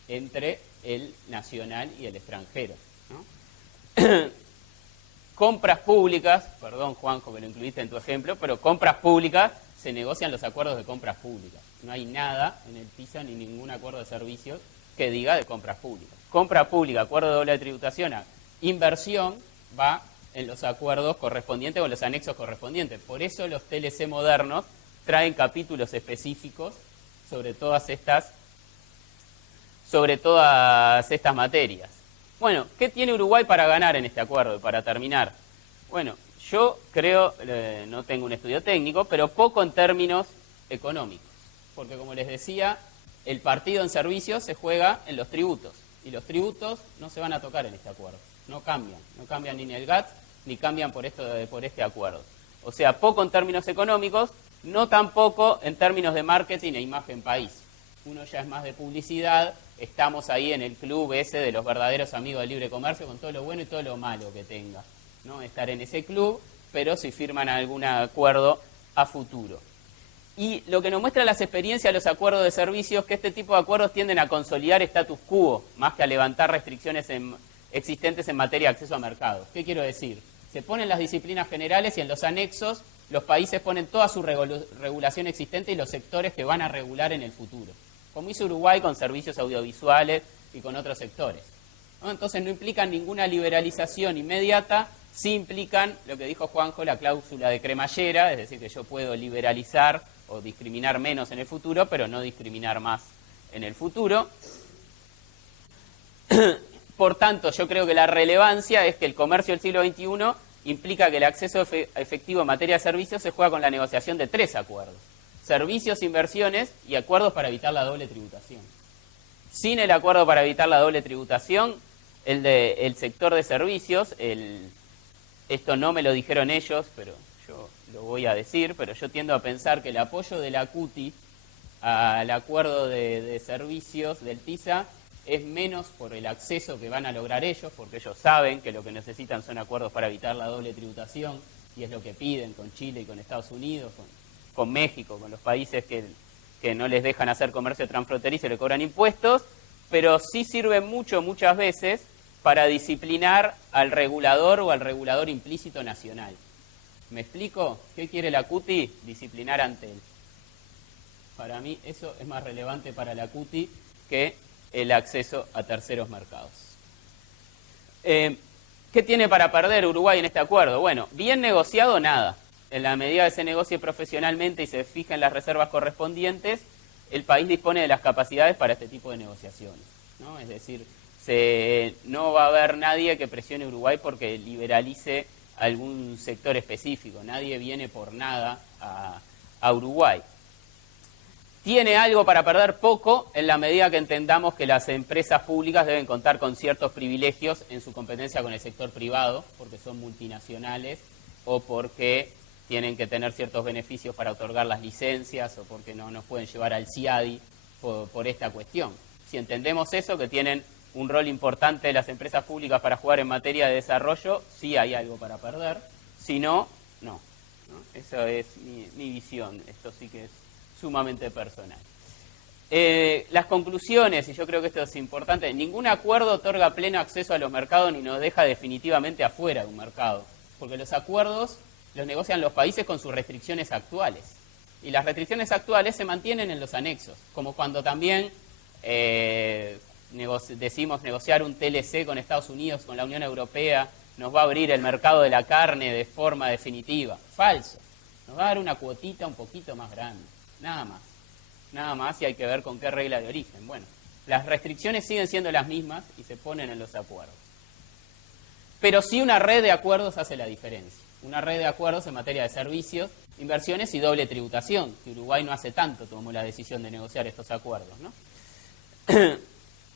entre el nacional y el extranjero, ¿no? Compras públicas, perdón Juanjo que lo incluiste en tu ejemplo, pero compras públicas, se negocian los acuerdos de compras públicas. No hay nada en el TISA ni ningún acuerdo de servicios que diga de compras públicas. Compra pública, acuerdo de doble tributación, inversión va en los acuerdos correspondientes o en los anexos correspondientes. Por eso los TLC modernos traen capítulos específicos sobre todas estas materias. Bueno, ¿qué tiene Uruguay para ganar en este acuerdo? Y para terminar, bueno, yo creo, no tengo un estudio técnico, pero poco en términos económicos, porque como les decía, el partido en servicios se juega en los tributos, y los tributos no se van a tocar en este acuerdo, no cambian ni en el GATS, ni cambian por este acuerdo. O sea, poco en términos económicos, no tampoco en términos de marketing e imagen país. Uno ya es más de publicidad, estamos ahí en el club ese de los verdaderos amigos del libre comercio, con todo lo bueno y todo lo malo que tenga, ¿no? Estar en ese club, pero si firman algún acuerdo a futuro. Y lo que nos muestra las experiencias de los acuerdos de servicios, que este tipo de acuerdos tienden a consolidar status quo, más que a levantar restricciones existentes en materia de acceso a mercados. ¿Qué quiero decir? Se ponen las disciplinas generales y en los anexos los países ponen toda su regulación existente y los sectores que van a regular en el futuro, como hizo Uruguay con servicios audiovisuales y con otros sectores, ¿no? Entonces no implican ninguna liberalización inmediata, sí implican, lo que dijo Juanjo, la cláusula de cremallera, es decir, que yo puedo liberalizar o discriminar menos en el futuro, pero no discriminar más en el futuro. Por tanto, yo creo que la relevancia es que el comercio del siglo XXI implica que el acceso efectivo en materia de servicios se juega con la negociación de 3 acuerdos: servicios, inversiones y acuerdos para evitar la doble tributación. Sin el acuerdo para evitar la doble tributación, el sector de servicios, esto no me lo dijeron ellos, pero yo lo voy a decir, pero yo tiendo a pensar que el apoyo de la CUTI al acuerdo de servicios del TISA es menos por el acceso que van a lograr ellos, porque ellos saben que lo que necesitan son acuerdos para evitar la doble tributación, y es lo que piden con Chile y con Estados Unidos, con México, con los países que no les dejan hacer comercio transfronterizo y le cobran impuestos, pero sí sirve muchas veces para disciplinar al regulador o al regulador implícito nacional. ¿Me explico? ¿Qué quiere la CUTI? Disciplinar ante él. Para mí eso es más relevante para la CUTI que el acceso a terceros mercados. ¿Qué tiene para perder Uruguay en este acuerdo? Bueno, bien negociado, nada. En la medida que se negocie profesionalmente y se fijen las reservas correspondientes, el país dispone de las capacidades para este tipo de negociaciones, ¿no? Es decir, no va a haber nadie que presione a Uruguay porque liberalice algún sector específico. Nadie viene por nada a Uruguay. Tiene algo para perder, poco, en la medida que entendamos que las empresas públicas deben contar con ciertos privilegios en su competencia con el sector privado, porque son multinacionales o porque tienen que tener ciertos beneficios para otorgar las licencias o porque no nos pueden llevar al CIADI por esta cuestión. Si entendemos eso, que tienen un rol importante las empresas públicas para jugar en materia de desarrollo, sí hay algo para perder. Si no, no. Esa es mi visión. Esto sí que es sumamente personal. Las conclusiones, y yo creo que esto es importante: ningún acuerdo otorga pleno acceso a los mercados ni nos deja definitivamente afuera de un mercado, porque los acuerdos los negocian los países con sus restricciones actuales, y las restricciones actuales se mantienen en los anexos, como cuando también decimos negociar un TLC con Estados Unidos, con la Unión Europea, nos va a abrir el mercado de la carne de forma definitiva. Falso. Nos va a dar una cuotita un poquito más grande. Nada más, y hay que ver con qué regla de origen. Bueno, Las restricciones siguen siendo las mismas y se ponen en los acuerdos. Pero sí una red de acuerdos hace la diferencia. Una red de acuerdos en materia de servicios, inversiones y doble tributación, que Uruguay no hace tanto tomó la decisión de negociar estos acuerdos, ¿no?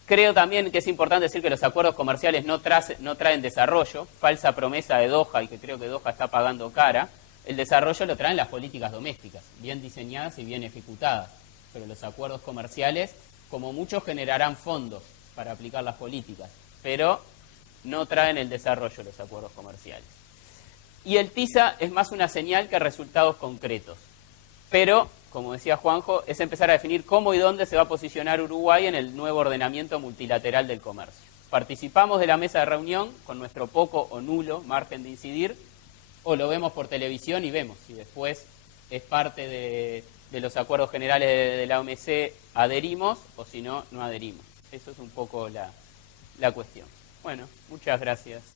Creo también que es importante decir que los acuerdos comerciales no traen desarrollo, falsa promesa de Doha, y que creo que Doha está pagando cara. El desarrollo lo traen las políticas domésticas, bien diseñadas y bien ejecutadas. Pero los acuerdos comerciales, como muchos, generarán fondos para aplicar las políticas, pero no traen el desarrollo los acuerdos comerciales. Y el TISA es más una señal que resultados concretos. Pero, como decía Juanjo, es empezar a definir cómo y dónde se va a posicionar Uruguay en el nuevo ordenamiento multilateral del comercio. Participamos de la mesa de reunión con nuestro poco o nulo margen de incidir, o lo vemos por televisión y vemos si después es parte de los acuerdos generales de la OMC, adherimos, o si no, no adherimos. Eso es un poco la cuestión. Bueno, muchas gracias.